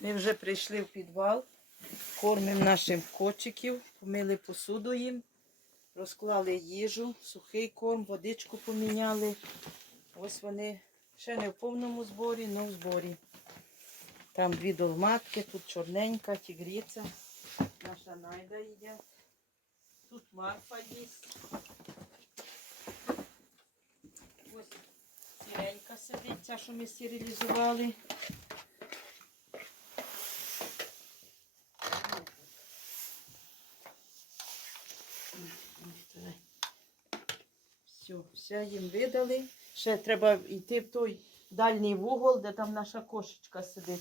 Ми вже прийшли в підвал, кормимо наших котиків, помили посуду їм, розклали їжу, сухий корм, водичку поміняли. Ось вони ще не в повному зборі, але в зборі. Там дві долматки, тут чорненька, тігриця. Наша найда їде. Тут Марфа їсть. Ось сіренька сидить, ця, що ми стерилізували. Все, все їм видали. Ще треба йти в той дальній вугол, де там наша кошечка сидить.